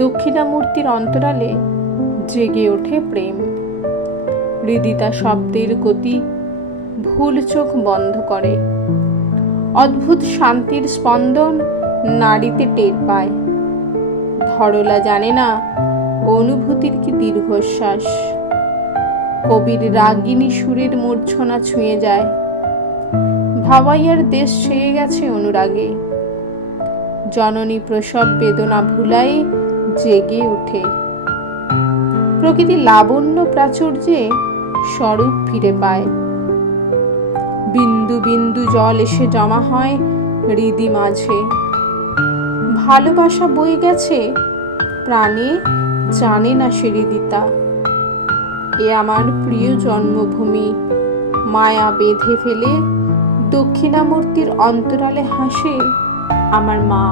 দক্ষিণামূর্তির অন্তরালে জেগে ওঠে প্রেম। হৃদিতা শব্দের গতি ভুল চোখ বন্ধ করে। অদ্ভুত শান্তির স্পন্দন নাড়িতে টের পায়। ধরলা জানে না অনুভূতির কি দীর্ঘশ্বাস। কবির রাগিনী সুরের মূর্ছনা ছুঁয়ে যায়। ভাওয়াইয়ার দেশ ছেয়ে গেছে অনুরাগে। জননী প্রসব বেদনা ভুলাই জেগে ওঠে। প্রকৃতি লাবণ্য প্রাচুর্যে স্বরূপ ফিরে পায়। বিন্দু বিন্দু জল এসে জমা হয় হৃদি মাঝে। ভালোবাসা বয়ে গেছে প্রাণে, জানে না সে হৃদিতা। এ আমার প্রিয় জন্মভূমি। মায়া বেঁধে ফেলে দক্ষিণামূর্তির অন্তরালে হাসে আমার মা।